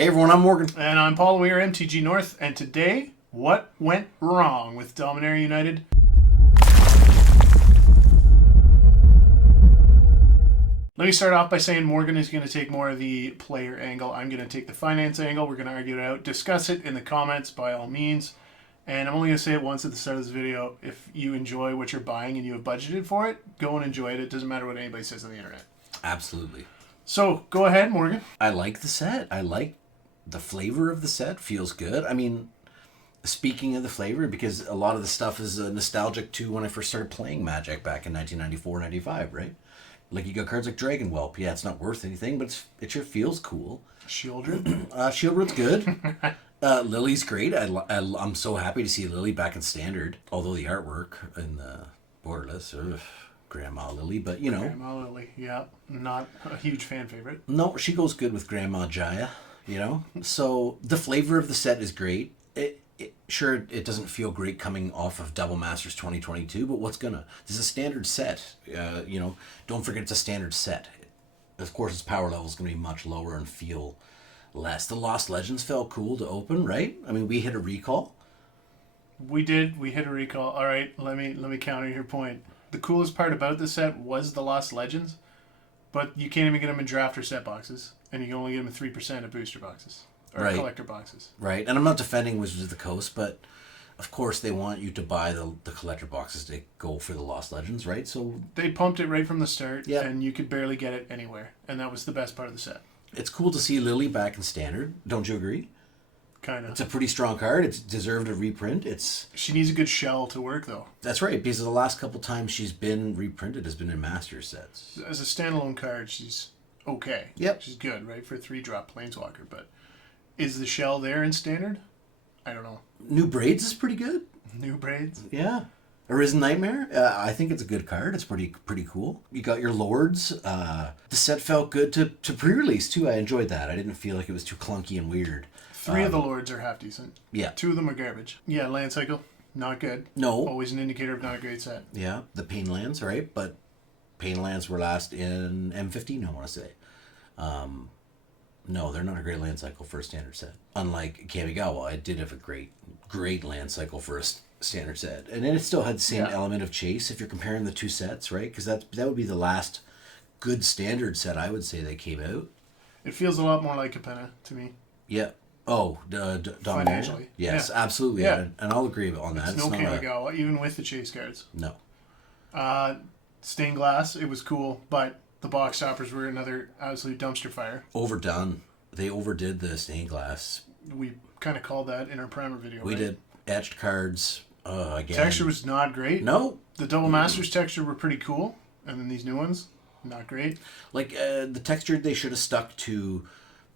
Hey everyone, I'm Morgan. And I'm Paul. We are MTG North, and today, what went wrong with Dominaria United? Let me start off by saying Morgan is going to take more of the player angle. I'm going to take the finance angle. We're going to argue it out, discuss it in the comments by all means. And I'm only going to say it once at the start of this video. If you enjoy what you're buying and you have budgeted for it, go and enjoy it. It doesn't matter what anybody says on the internet. Absolutely. So, go ahead, Morgan. I like the set. I like the flavor of the set. Feels good. I mean, speaking of the flavor, because a lot of the stuff is nostalgic to when I first started playing Magic back in 1994, 95, right? Like, you got cards like Dragon Whelp. Yeah, it's not worth anything, but it sure feels cool. Shieldred? Shieldred's good. Lily's great. I'm so happy to see Lily back in Standard. Although the artwork in the Borderless, Grandma Lily, but you know. Grandma Lily, yeah. Not a huge fan favorite. No, she goes good with Grandma Jaya, you know? So the flavor of the set is great. Sure, it doesn't feel great coming off of Double Masters 2022, but what's gonna? This is a standard set. Don't forget it's a standard set. Of course, its power level is gonna be much lower and feel less. The Lost Legends felt cool to open, right? I mean, we hit a recall. We did. We hit a recall. All right, let me counter your point. The coolest part about this set was the Lost Legends, but you can't even get them in draft or set boxes, and you can only get them in 3% of booster boxes. Or right. Collector boxes. Right, and I'm not defending Wizards of the Coast, but of course they want you to buy the collector boxes to go for the Lost Legends, right? So they pumped it right from the start, yep. And you could barely get it anywhere, and that was the best part of the set. It's cool to see Lily back in Standard. Don't you agree? Kind of. It's a pretty strong card. It's deserved a reprint. She needs a good shell to work, though. That's right, because the last couple times she's been reprinted has been in Master sets. As a standalone card, she's okay. Yep. She's good, right, for a 3-drop Planeswalker, but is the shell there in Standard? I don't know. New Braids is pretty good. New Braids? Yeah. Arisen Nightmare, I think it's a good card. It's pretty cool. You got your Lords. The set felt good to pre-release, too. I enjoyed that. I didn't feel like it was too clunky and weird. 3 of the Lords are half decent. Yeah. 2 of them are garbage. Yeah, Land Cycle, not good. No. Always an indicator of not a great set. Yeah, the Pain Lands, right? But Pain Lands were last in M15, I want to say. No, they're not a great land cycle for a standard set. Unlike Kamigawa, it did have a great land cycle for a standard set. And then it still had the same element of chase if you're comparing the two sets, right? Because that would be the last good standard set, I would say, that came out. It feels a lot more like Capenna to me. Yeah. Oh, financially. Yes, absolutely. Yeah. And I'll agree on that. It's no Kamigawa, even with the chase cards. No. Stained Glass, it was cool, but the box toppers were another absolute dumpster fire. Overdone. They overdid the Stained Glass. We kind of called that in our primer video, We did. Etched cards, again. Texture was not great. No. The Double Masters texture were pretty cool, and then these new ones, not great. Like, the texture, they should have stuck to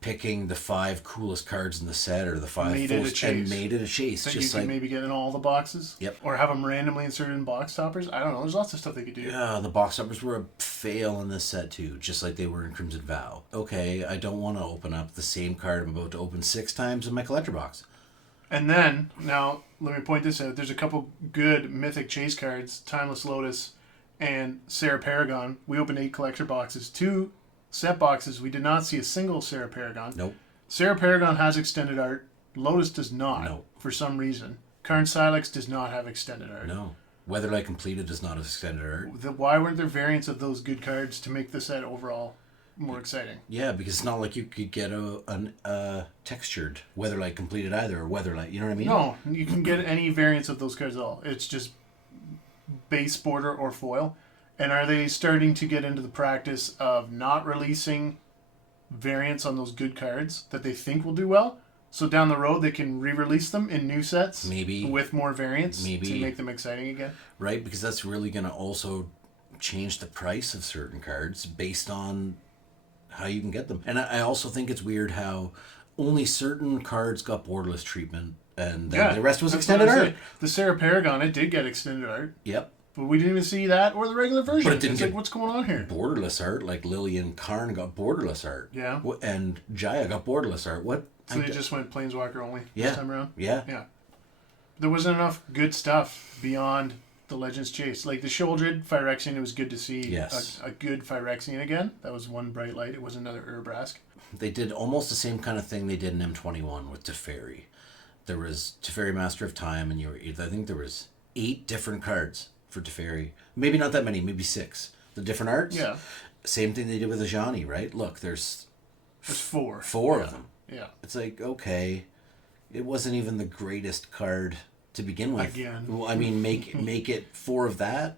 picking the 5 coolest cards in the set, or the 5 and made it a chase. That you could maybe get in all the boxes. Yep. Or have them randomly inserted in box toppers. I don't know. There's lots of stuff they could do. Yeah, the box toppers were a fail in this set too, just like they were in Crimson Vow. Okay, I don't want to open up the same card I'm about to open 6 times in my collector box. And then, now, let me point this out. There's a couple good Mythic Chase cards, Timeless Lotus and Sarah Paragon. We opened 8 collector boxes. 2 set boxes, we did not see a single Sarah Paragon. Nope. Sarah Paragon has extended art. Lotus does not. No. For some reason. Karn Silex does not have extended art. No. Weatherlight Completed does not have extended art. Why weren't there variants of those good cards to make the set overall more exciting? Yeah, because it's not like you could get a textured Weatherlight Completed either, or Weatherlight, you know what I mean? No, you can get any variants of those cards at all. It's just base border or foil. And are they starting to get into the practice of not releasing variants on those good cards that they think will do well? So down the road they can re-release them in new sets? Maybe. With more variants? Maybe. To make them exciting again? Right, because that's really going to also change the price of certain cards based on how you can get them. And I also think it's weird how only certain cards got borderless treatment and then the rest was extended art. The Sarah Paragon, it did get extended art. Yep. But we didn't even see that or the regular version. But it didn't get like, what's going on here? Borderless art, like Lily and Karn got borderless art. Yeah. And Jaya got borderless art. What? So they just went Planeswalker only this time around? Yeah. Yeah. There wasn't enough good stuff beyond the Legends Chase. Like the Sheoldred Phyrexian, it was good to see Yes. a good Phyrexian again. That was one bright light. It was another Urbrask. They did almost the same kind of thing they did in M21 with Teferi. There was Teferi Master of Time, and I think there was 8 different cards for Teferi. Maybe not that many, maybe 6. The different arts. Yeah. Same thing they did with Ajani, right? Look, there's 4. 4 of them. Yeah. It's like, okay, it wasn't even the greatest card to begin with. Again. Well, I mean, make it 4 of that.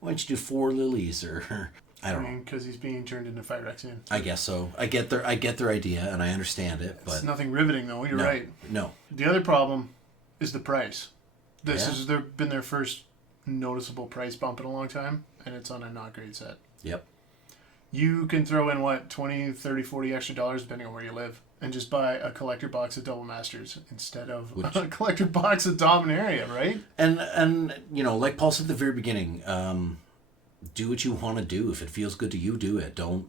Why don't you do 4 lilies or I don't know. Because he's being turned into Phyrexian. I guess so. I get their idea and I understand it, but It's nothing riveting though. You're right. No. The other problem is the price. This Yeah. has been their first noticeable price bump in a long time, and it's on a not great set. Yep. You can throw in, what, 20, 30, 40 extra dollars depending on where you live, and just buy a collector box of Double Masters instead of a collector box of Dominaria, right? And you know, like Paul said at the very beginning, do what you want to do. If it feels good to you, do it. Don't,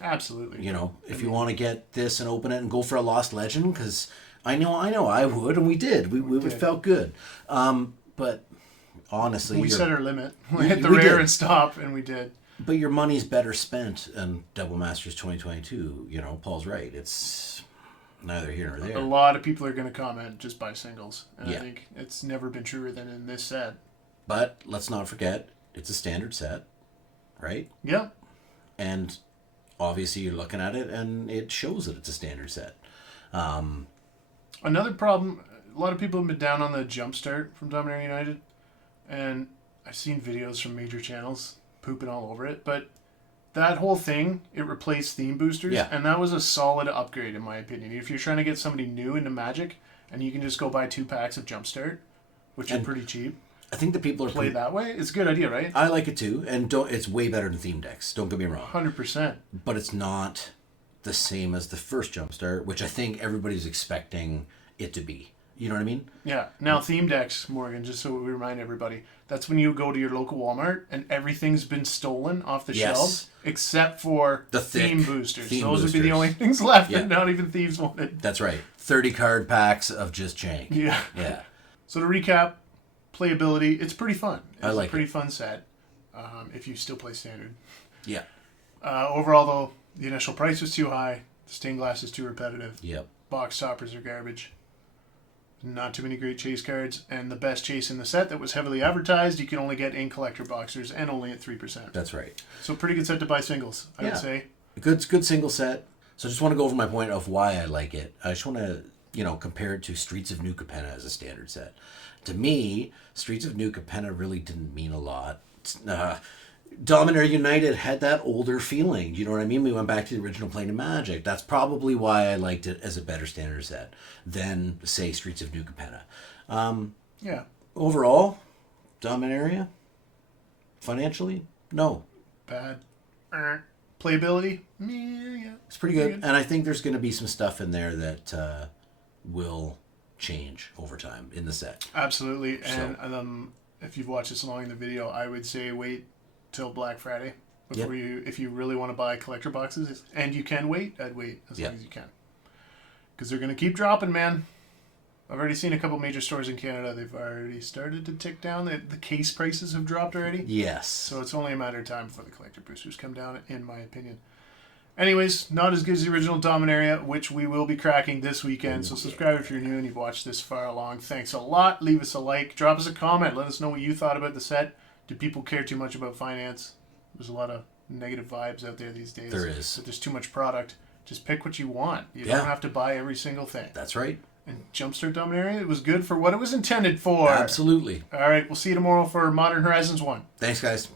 Absolutely. you know, if you want to get this and open it and go for a Lost Legend, because I know I would, and we did. We did. felt good. But honestly, We set our limit. We We- hit the we rare did. and stop, and we did. but your money's better spent in Double Masters 2022. You know, Paul's right. It's neither here nor A there. lot of people are going to comment just buy singles, and Yeah. I think it's never been truer than in this set. But let's not forget, it's a standard set, right? Yeah. And obviously you're looking at it and it shows that it's a standard set. Another problem, a lot of people have been down on the jumpstart from Dominaria United, and I've seen videos from major channels pooping all over it, but that whole thing, it replaced theme boosters, Yeah. and that was a solid upgrade in my opinion. If you're trying to get somebody new into Magic, and you can just go buy 2 packs of jumpstart, which are And pretty cheap, I think the people are play that way, it's a good idea, right? I like it too, and it's way better than theme decks. Don't get me wrong, 100%. but it's not the same as the first Jumpstart, which I think everybody's expecting it to be. You know what I mean? Yeah. Now, theme decks, Morgan, just so we remind everybody, that's when you go to your local Walmart and everything's been stolen off the Yes. shelves except for The thick theme boosters. theme Those would be the boosters. only things left Yeah. that not even thieves wanted. That's right. 30 card packs of just jank. Yeah. Yeah. So to recap, playability, it's pretty fun. It's I like a pretty it. fun set if you still play Standard. Yeah. Overall, though, the initial price was too high. The stained glass is too repetitive. Yep. Box toppers are garbage. Not too many great chase cards, and the best chase in the set that was heavily advertised, you can only get in collector boxers and only at 3%. That's right. So pretty good set to buy singles, I would Yeah. say. Good single set. So I just want to go over my point of why I like it. I just want to, compare it to Streets of New Capenna as a standard set. To me, Streets of New Capenna really didn't mean a lot. Dominaria United had that older feeling. You know what I mean? We went back to the original Plane of Magic. That's probably why I liked it as a better standard set than, say, Streets of New Capenna. Yeah. Overall, Dominaria, financially, no. Bad. Playability? Yeah. It's pretty good. And I think there's going to be some stuff in there that will change over time in the set. Absolutely. And if you've watched this along in the video, I would say wait till Black Friday before if you really want to buy collector boxes. And you can wait, I'd wait as long as you can. Because they're going to keep dropping, man. I've already seen a couple major stores in Canada. They've already started to tick down. The case prices have dropped already. Yes. So it's only a matter of time before the collector boosters come down, in my opinion. Anyways, not as good as the original Dominaria, which we will be cracking this weekend. So subscribe if you're new and you've watched this far along. Thanks a lot. Leave us a like. Drop us a comment. Let us know what you thought about the set. Do people care too much about finance? There's a lot of negative vibes out there these days. There is. But there's too much product. Just pick what you want. You Yeah. don't have to buy every single thing. That's right. And Jumpstart Dominaria, it was good for what it was intended for. Absolutely. All right, we'll see you tomorrow for Modern Horizons 1. Thanks, guys.